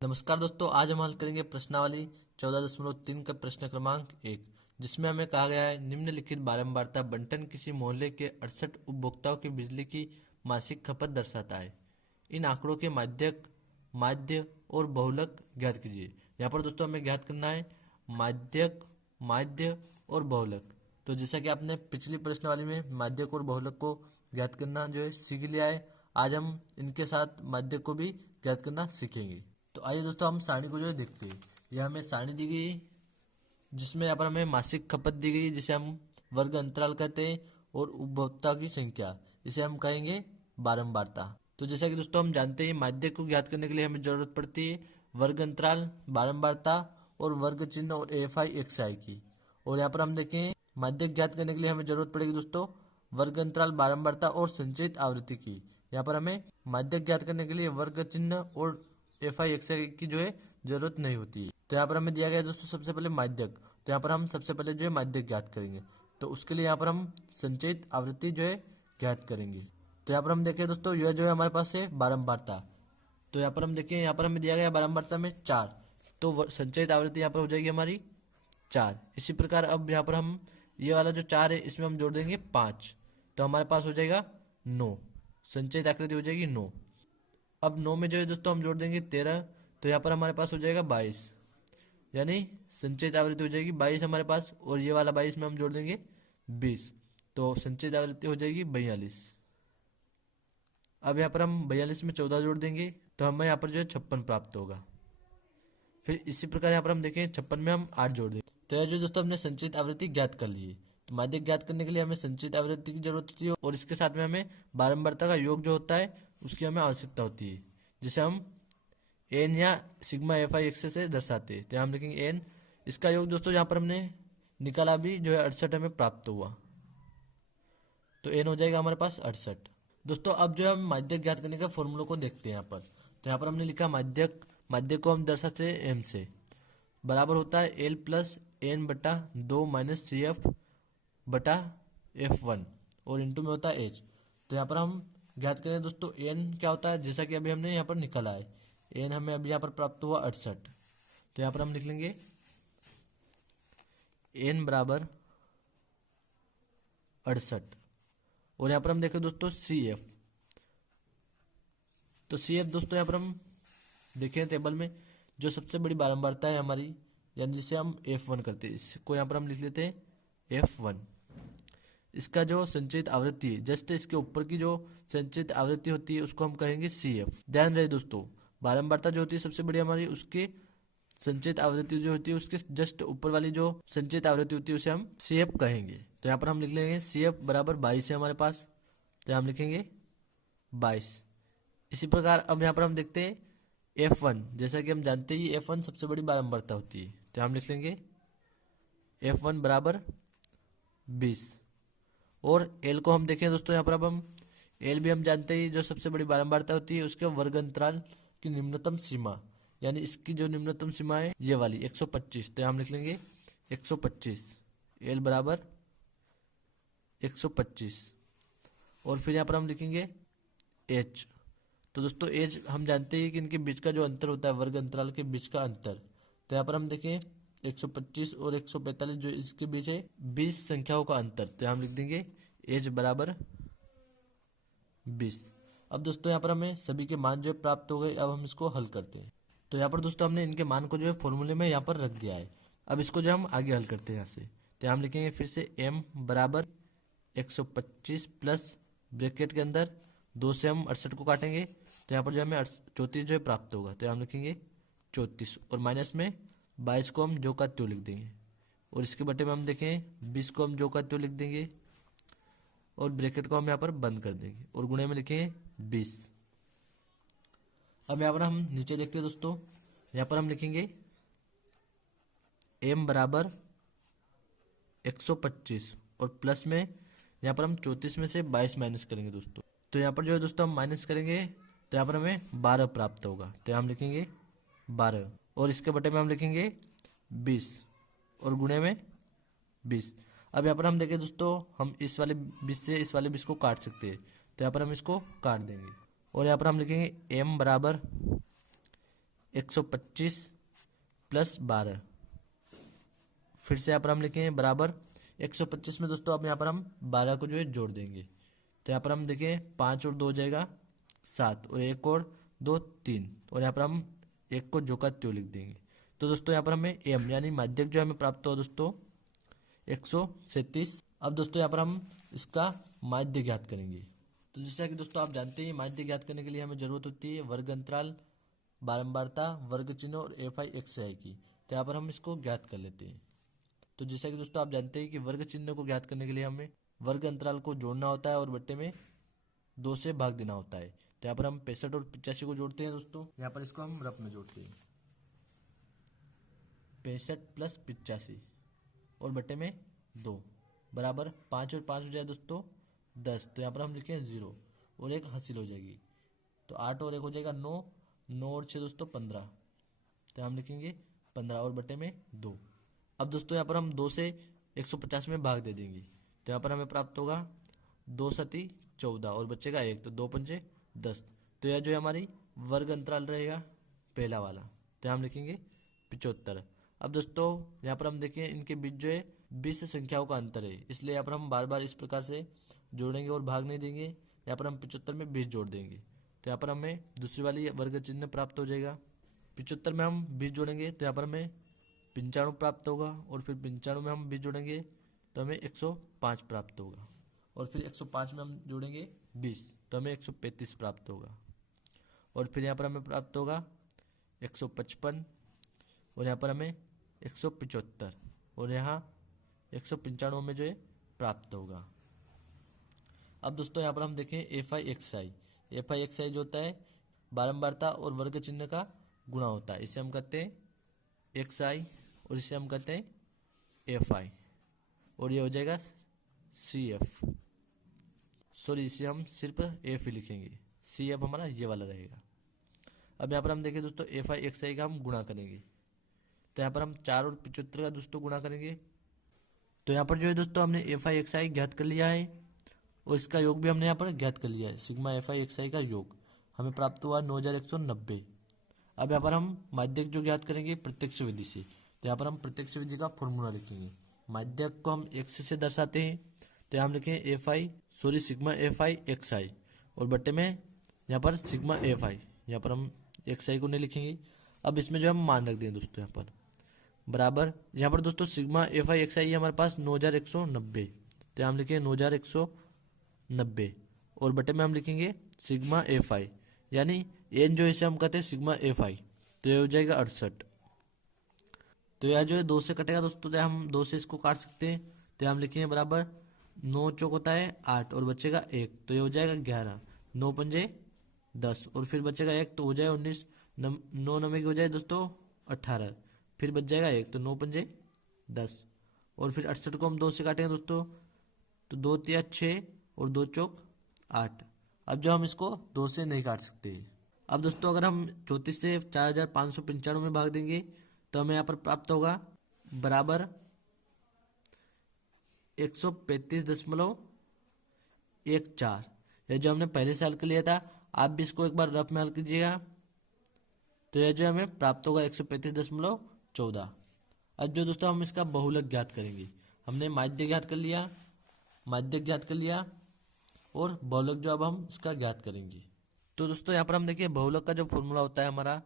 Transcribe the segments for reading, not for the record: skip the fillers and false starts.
नमस्कार दोस्तों, आज हम हल करेंगे प्रश्नावली 14.3 का प्रश्न क्रमांक 1, जिसमें हमें कहा गया है निम्नलिखित बारंबारता बंटन किसी मोहल्ले के 68 उपभोक्ताओं की बिजली की मासिक खपत दर्शाता है। इन आंकड़ों के माध्यक, माध्य और बहुलक ज्ञात कीजिए। यहाँ पर दोस्तों हमें ज्ञात करना है माध्यक, माध्य और बहुलक। तो जैसा कि आपने पिछली प्रश्नावली में माध्यक और बहुलक को ज्ञात करना जो है सीख लिया है, आज हम इनके साथ माध्यक को भी ज्ञात करना सीखेंगे। तो आइए दोस्तों हम सारणी को जो है देखते हैं। यह हमें सारणी दी गई है जिसमें यहाँ पर हमें मासिक खपत दी गई है जिसे हम वर्ग अंतराल कहते हैं, और उपभोक्ता की संख्या इसे हम कहेंगे बारंबारता। तो जैसा कि दोस्तों हम जानते हैं माध्यक को ज्ञात करने के लिए हमें जरूरत पड़ती है वर्ग अंतराल, बारंबारता और वर्ग चिन्ह और एफ आई एक्स आई की। और यहाँ पर हम देखें माध्यक ज्ञात करने के लिए हमें जरूरत पड़ेगी दोस्तों वर्ग अंतराल, बारंबारता और संचयित आवृत्ति की। यहाँ पर हमें माध्यक ज्ञात करने के लिए वर्ग चिन्ह और एफ आई एक्स आई की जो है जरूरत नहीं होती है। तो यहाँ पर हमें दिया गया है दोस्तों सबसे पहले माध्यक। तो यहाँ पर हम सबसे पहले जो है माध्यक ज्ञात करेंगे। तो उसके लिए यहाँ पर हम संचयित आवृत्ति जो है ज्ञात करेंगे। तो यहाँ पर हम देखें दोस्तों यह जो है हमारे पास है बारंबारता। तो यहाँ पर हम देखें, यहाँ पर हमें दिया गया बारंबारता में 4, तो संचयित आवृत्ति यहाँ पर हो जाएगी हमारी 4। इसी प्रकार अब यहाँ पर हम ये वाला जो 4 है इसमें हम जोड़ देंगे 5, तो हमारे पास हो जाएगा 9। संचयित आकृति हो जाएगी 9। अब 9 में जो है दोस्तों हम जोड़ देंगे 13, तो यहाँ पर हमारे पास हो जाएगा 22, यानी संचयित आवृत्ति हो जाएगी 22 हमारे पास। और ये वाला 22 में हम जोड़ देंगे 20, तो संचयित आवृत्ति हो जाएगी 42। अब यहाँ पर हम 42 में 14 जोड़ देंगे तो हमें यहाँ पर जो है 56 प्राप्त होगा। फिर इसी प्रकार यहाँ पर हम देखें 56 में हम 8 जोड़ देंगे। तो यह जो दोस्तों हमने संचित आवृत्ति ज्ञात कर ली है। तो माध्यक ज्ञात करने के लिए हमें संचित आवृत्ति की जरूरत होती है और इसके साथ में हमें बारंबारता का योग जो होता है उसकी हमें आवश्यकता होती है, जिसे हम एन या सिग्मा एफ आई एक्स से दर्शाते हैं। तो यहाँ हम लिखेंगे एन, इसका योग दोस्तों यहाँ पर हमने निकाला भी जो है 68 हमें प्राप्त हुआ, तो एन हो जाएगा हमारे पास 68। दोस्तों अब जो हम माध्यक ज्ञात करने का फॉर्मूलों को देखते हैं यहाँ पर। तो यहाँ पर हमने लिखा माध्यक, माध्यक को हम दर्शाते हैं एम से, बराबर होता है एल प्लस एन बटा 2 माइनस सी एफ बटा F1 और इंटू में होता है एच। तो यहाँ पर हम ज्ञात करें दोस्तों एन क्या होता है, जैसा कि अभी हमने यहाँ पर निकाला है एन हमें अभी यहाँ पर प्राप्त हुआ 68। तो यहाँ पर हम लिख लेंगे एन बराबर 68। और यहाँ पर हम देखें दोस्तों सी एफ, तो सी एफ दोस्तों यहाँ पर हम देखें टेबल में जो सबसे बड़ी बारंबारता है हमारी, यानी जिसे हम F1 करते हैं, इसको यहाँ पर हम लिख लेते हैं F1। इसका जो संचित आवृत्ति है, जस्ट इसके ऊपर की जो संचित आवृत्ति होती है उसको हम कहेंगे CF। ध्यान रहे दोस्तों बारंबारता जो होती है सबसे बड़ी हमारी, उसके संचित आवृत्ति जो होती है उसके जस्ट ऊपर वाली जो संचित आवृत्ति होती है उसे हम CF कहेंगे। तो यहाँ पर हम लिख लेंगे CF बराबर 22 है हमारे पास, तो हम लिखेंगे 22। इसी प्रकार अब यहाँ पर हम देखते हैं F1, जैसा कि हम जानते हैं F1 सबसे बड़ी बारंबारता होती है, तो हम लिख लेंगे F1 बराबर 20। और L को हम देखें दोस्तों यहाँ पर अब हम L भी हम जानते हैं जो सबसे बड़ी बारंबारता होती है उसके वर्ग अंतराल की निम्नतम सीमा, यानी इसकी जो निम्नतम सीमा है ये वाली 125, तो हम लिख लेंगे 125, L बराबर 125। और फिर यहाँ पर हम लिखेंगे H। तो दोस्तों एज हम जानते हैं कि इनके बीच का जो अंतर होता है वर्ग अंतराल के बीच का अंतर, तो यहाँ पर हम देखें 125 और 145 जो इसके बीच है 20 संख्याओं का अंतर, तो हम लिख देंगे एज बराबर 20। अब दोस्तों यहाँ पर हमें सभी के मान जो है प्राप्त हो गए। अब हम इसको हल करते हैं। तो यहाँ पर दोस्तों हमने इनके मान को जो है फॉर्मूले में यहाँ पर रख दिया है। अब इसको जो हम आगे हल करते हैं यहाँ से, तो हम लिखेंगे फिर से m बराबर 125 प्लस ब्रैकेट के अंदर 2 से हम 68 को काटेंगे, तो यहाँ पर जो हमें 34 जो है प्राप्त होगा, तो हम लिखेंगे 34 और माइनस में 22 को हम जो का त्यों लिख देंगे, और इसके बटे में हम देखें 20 को हम जो का त्यों लिख देंगे और ब्रैकेट को हम यहाँ पर बंद कर देंगे और गुणे में लिखेंगे 20। अब यहाँ पर हम नीचे देखते हैं दोस्तों, यहाँ पर हम लिखेंगे m बराबर 125 और प्लस में यहाँ पर हम 34 में से 22 माइनस करेंगे दोस्तों, तो यहाँ पर जो है दोस्तों हम माइनस करेंगे तो यहाँ पर हमें 12 प्राप्त होगा, तो हम लिखेंगे 12 और इसके बटे में हम लिखेंगे 20 और गुणे में 20। अब यहाँ पर हम देखें दोस्तों हम इस वाले 20 से इस वाले 20 को काट सकते हैं, तो यहाँ पर हम इसको काट देंगे और यहाँ पर हम लिखेंगे m बराबर 125 प्लस 12, फिर से यहाँ पर हम लिखेंगे बराबर 125 में दोस्तों अब यहाँ पर हम 12 को जो है जोड़ देंगे। तो यहाँ पर हम देखें 5 और 2 हो जाएगा 7, और 1 और 2 3, और यहाँ पर हम 1 को जो का त्यों लिख देंगे। तो दोस्तों यहाँ पर हमें एम यानी माध्यक जो हमें प्राप्त हुआ दोस्तों 137। अब दोस्तों यहाँ पर हम इसका माध्य ज्ञात करेंगे। तो जैसा कि दोस्तों आप जानते हैं माध्य ज्ञात करने के लिए हमें जरूरत होती है वर्ग अंतराल, बारंबारता, वर्ग चिन्ह और एफ आई एक्स आई की। तो यहाँ पर हम इसको ज्ञात कर लेते हैं। तो जैसा कि दोस्तों आप जानते हैं कि वर्ग चिन्ह को ज्ञात करने के लिए हमें वर्ग अंतराल को जोड़ना होता है और बट्टे में 2 से भाग देना होता है। तो यहाँ पर हम 65 और 85 को जोड़ते हैं दोस्तों। यहाँ पर इसको हम रफ में जोड़ते हैं 65 प्लस 85 और बट्टे में 2 बराबर 5 और 5 हो जाए दोस्तों 10। तो यहाँ पर हम लिखें 0 और एक हासिल हो जाएगी। तो 8 और 1 हो जाएगा 9, 9 और 6 दोस्तों 15। तो हम लिखेंगे 15 और बटे में 2। अब दोस्तों यहाँ पर हम 2 से 150 में भाग दे देंगे। तो यहाँ पर हमें प्राप्त होगा 2 सती 14 और बचेगा 1, तो 2 पंजे 10। तो यह जो है हमारी वर्ग अंतराल रहेगा पहला वाला। तो हम लिखेंगे 75। अब दोस्तों यहाँ पर हम देखें इनके बीच जो है 20 संख्याओं का अंतर है, इसलिए यहाँ पर हम बार बार इस प्रकार से जोड़ेंगे और भाग नहीं देंगे। यहाँ पर हम 75 में 20 जोड़ देंगे। तो यहाँ पर हमें दूसरी वाली वर्ग चिन्ह प्राप्त हो जाएगा। 75 में हम 20 जोड़ेंगे तो यहाँ पर हमें 95 प्राप्त होगा, और फिर 95 में हम 20 जोड़ेंगे तो हमें 105 प्राप्त होगा, और फिर 105 में हम जोड़ेंगे 20 तो हमें 135 प्राप्त होगा, और फिर यहाँ पर हमें प्राप्त होगा 155, और यहाँ पर हमें 175, और यहाँ 195 में जो है प्राप्त होगा। अब दोस्तों यहाँ पर हम देखें एफ आई एक्स आई जो होता है बारंबारता और वर्ग चिन्ह का गुणा होता है। इसे हम कहते हैं एक्स आई और इसे हम कहते हैं एफ आई, और ये हो जाएगा सी एफ। सॉरी, इसे हम सिर्फ एफ ही लिखेंगे, सी एफ हमारा ये वाला रहेगा। अब यहाँ पर हम देखें दोस्तों एफ आई एक्स आई का हम गुणा करेंगे। तो यहाँ पर हम 4 और 75 का दोस्तों गुणा करेंगे। तो यहाँ पर जो है दोस्तों हमने एफ आई एक्स आई ज्ञात कर लिया है, और इसका योग भी हमने यहाँ पर ज्ञात कर लिया है। सिग्मा एफ आई एक्स आई का योग हमें प्राप्त हुआ 9190। अब यहाँ पर हम माध्यक जो ज्ञात करेंगे प्रत्यक्ष विधि से। तो यहाँ पर हम प्रत्यक्ष विधि का फॉर्मूला लिखेंगे। माध्यक को हम एक्स से दर्शाते हैं, तो यहाँ हम लिखें सिग्मा एफ आई एक्स आई, और बट्टे में यहाँ पर सिग्मा एफ आई, यहाँ पर हम एक्स आई को नहीं लिखेंगे। अब इसमें जो हम मान रख दें दोस्तों यहाँ पर बराबर, यहाँ पर दोस्तों सिग्मा एफ आई एक्स आई हमारे पास 9190। तो हम लिखेंगे 9190, और बटे में हम लिखेंगे सिग्मा एफ आई, यानी एन जो इसे हम कहते हैं सिग्मा एफ आई, तो ये हो जाएगा 68। तो यह जो है 2 से कटेगा दोस्तों, तो हम 2 से इसको काट सकते हैं। तो हम लिखेंगे बराबर 9 चौक होता है 8 और बचेगा 1, तो ये हो जाएगा 11, 9 पंजे 10, और फिर बचेगा 1 तो हो जाएगा 19, 9 नवे की हो जाए दोस्तों 18, फिर बच जाएगा 1 तो 9 पंजे 10, और फिर 68 को हम 2 से काटेंगे दोस्तों, तो 2 तिया 6 और 2 चौक 8। अब जो हम इसको 2 से नहीं काट सकते। अब दोस्तों अगर हम 34 से 4595 में भाग देंगे तो हमें यहाँ पर प्राप्त होगा बराबर 135.14। यह जो हमने पहले से हल कर लिया था, आप भी इसको एक बार रफ में हल कीजिएगा। तो यह जो हमें प्राप्त होगा 135.14। अब जो दोस्तों हम इसका बहुलक ज्ञात करेंगे। हमने माध्य ज्ञात कर लिया, और बहुलक जो अब हम इसका ज्ञात करेंगे। तो दोस्तों यहाँ पर हम देखिए बहुलक का जो फॉर्मूला होता है हमारा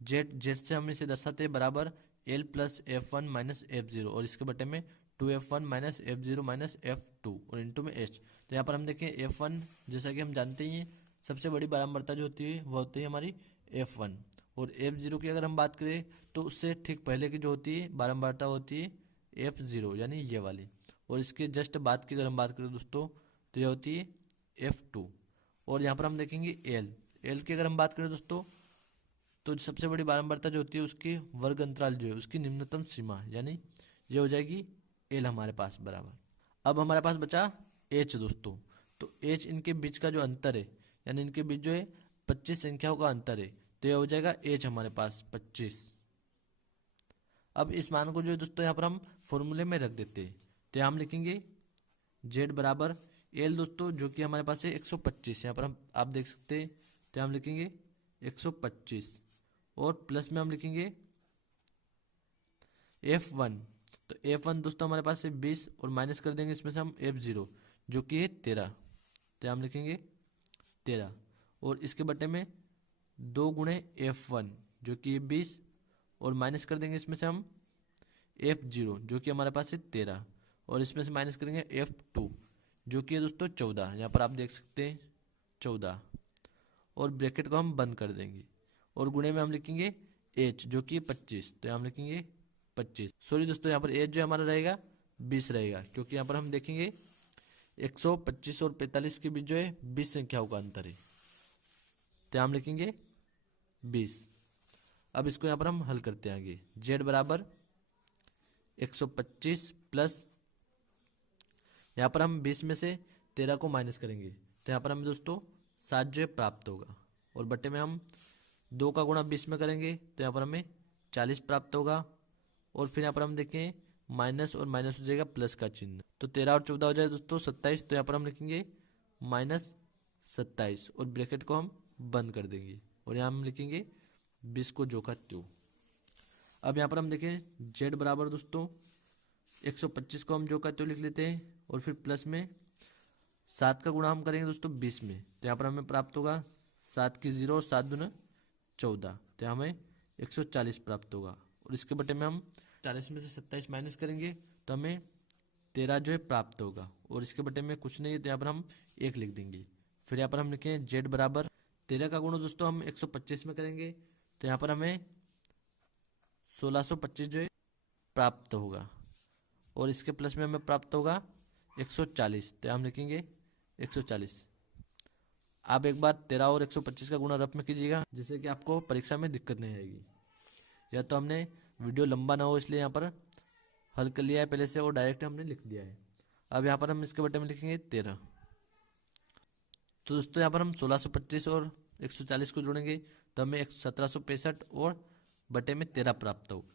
जेड से हम इसे दर्शाते हैं बराबर L plus F one minus F zero, और इसके बटे में 2f1 minus F zero minus f2 और इंटू में h। तो यहाँ पर हम देखें f1 जैसा कि हम जानते ही हैं सबसे बड़ी बारंबारता जो होती है वो होती है हमारी f1, और f0 की अगर हम बात करें तो उससे ठीक पहले की जो होती है बारंबारता होती है f0 यानी ये वाली, और इसके जस्ट बाद की अगर हम बात करें दोस्तों तो ये होती है f2। और यहाँ पर हम देखेंगे एल की अगर हम बात करें दोस्तों तो सबसे बड़ी बारंबारता जो होती है उसकी वर्ग अंतराल जो है उसकी निम्नतम सीमा, यानी ये हो जाएगी एल हमारे पास बराबर। अब हमारे पास बचा एच दोस्तों, तो एच इनके बीच का जो अंतर है, यानी इनके बीच जो है 25 संख्याओं का अंतर है, तो यह हो जाएगा एच हमारे पास 25। अब इस मान को जो है दोस्तों यहाँ पर हम फॉर्मूले में रख देते हैं। तो हम लिखेंगे जेड बराबर एल दोस्तों जो कि हमारे पास है 125, यहाँ पर हम आप देख सकते हैं। तो हम लिखेंगे 125, और प्लस में हम लिखेंगे F1। तो F1 दोस्तों हमारे पास है 20 और माइनस कर देंगे इसमें से हम F0 जो कि है 13। तो हम लिखेंगे 13 और इसके बटे में 2 गुणे F1 जो कि है 20 और माइनस कर देंगे इसमें से हम F0 जो कि हमारे पास है 13 और इसमें से माइनस करेंगे F2 जो कि है दोस्तों 14। यहाँ पर आप देख सकते हैं 14 और ब्रैकेट को हम बंद कर देंगे और गुणे में हम लिखेंगे H जो कि 25। तो हम लिखेंगे 25। सॉरी दोस्तों, यहाँ पर H जो हमारा रहेगा 20 रहेगा, क्योंकि यहाँ पर हम देखेंगे 125 और 45 के बीच जो है 20 संख्याओं का अंतर है। तो हम लिखेंगे 20। अब इसको यहाँ पर हम हल करते हैं आगे। Z बराबर 125 प्लस यहाँ पर हम 20 में से 13 को माइनस करेंगे तो यहाँ पर हमें दोस्तों 7 जो है प्राप्त होगा और बटे में हम 2 का गुणा 20 में करेंगे तो यहाँ पर हमें 40 प्राप्त होगा और फिर यहाँ पर हम देखें माइनस और माइनस हो जाएगा प्लस का चिन्ह, तो 13 और 14 हो जाए दोस्तों 27। तो यहाँ पर हम लिखेंगे -27 और ब्रैकेट को हम बंद कर देंगे और यहाँ हम लिखेंगे 20 को जो का त्यों। अब यहाँ पर हम देखें Z बराबर दोस्तों 125 को हम जो का त्यों लिख लेते हैं और फिर प्लस में 7 का गुणा हम करेंगे दोस्तों 20 में, तो यहाँ पर हमें प्राप्त होगा 7 की 0 और 7 दूना 14, तो हमें 140 प्राप्त होगा और इसके बटे में हम 40 में से 27 माइनस करेंगे तो हमें 13 जो है प्राप्त होगा और इसके बटे में कुछ नहीं है तो यहाँ पर हम 1 लिख देंगे। फिर यहाँ पर हम लिखें Z बराबर 13 का गुणा दोस्तों हम 125 में करेंगे तो यहाँ पर हमें 1625 जो है प्राप्त होगा और इसके प्लस में हमें प्राप्त होगा 140, तो हम लिखेंगे 140। आप एक बार 13 और 125 का गुणा रफ में कीजिएगा जिससे कि आपको परीक्षा में दिक्कत नहीं आएगी। या तो हमने वीडियो लंबा ना हो इसलिए यहाँ पर हल कर लिया है पहले से और डायरेक्ट हमने लिख दिया है। अब यहाँ पर हम इसके बटे में लिखेंगे 13। तो दोस्तों यहाँ पर हम 1625 और 140 को जोड़ेंगे तो हमें 1765 और बटे में 13 प्राप्त होगा।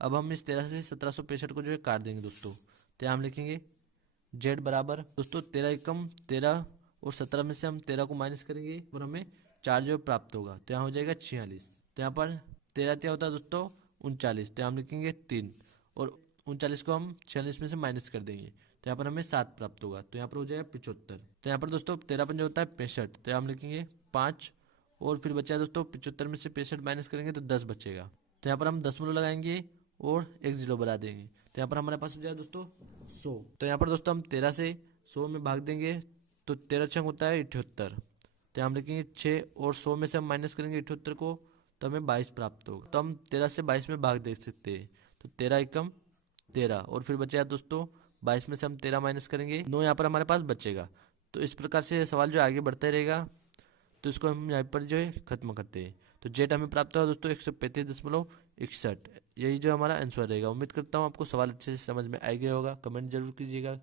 अब हम इस 13 से 1765 को जो है काट देंगे दोस्तों, तो हम लिखेंगे Z बराबर दोस्तों 13 एकम 13 और 17 में से हम 13 को माइनस करेंगे और हमें 4 जो प्राप्त होगा तो यहाँ हो जाएगा 46। तो यहाँ पर 13 क्या होता है दोस्तों 39, तो हम लिखेंगे 3 और 39 को हम 46 में से माइनस कर देंगे तो यहाँ पर हमें 7 प्राप्त होगा तो यहाँ पर हो जाएगा 75। तो यहाँ पर दोस्तों 13 पंजे होता है 65, तो हम लिखेंगे 5 और फिर बचा दोस्तों 75 में से 65 माइनस करेंगे तो 10 बचेगा। तो यहाँ पर हम दशमलव लगाएंगे और एक 0 बढ़ा देंगे तो यहाँ पर हमारे पास हो जाएगा दोस्तों 100। तो यहाँ पर दोस्तों हम 13 से 100 में भाग देंगे तो 13 छंग होता है 78, तो हम लिखेंगे 6 और 100 में से हम माइनस करेंगे 78 को तो हमें 22 प्राप्त होगा। तो हम 13 से 22 में भाग दे सकते हैं तो 13 एकम 13 और फिर बचेगा दोस्तों 22 में से हम 13 माइनस करेंगे 9 यहाँ पर हमारे पास बचेगा। तो इस प्रकार से सवाल जो आगे बढ़ता ही रहेगा तो इसको हम यहाँ पर जो है खत्म करते हैं। तो Z हमें प्राप्त हुआ दोस्तों 135.61। यही जो हमारा आंसर रहेगा। उम्मीद करता हूँ आपको सवाल अच्छे से समझ में आ गया होगा। कमेंट जरूर कीजिएगा।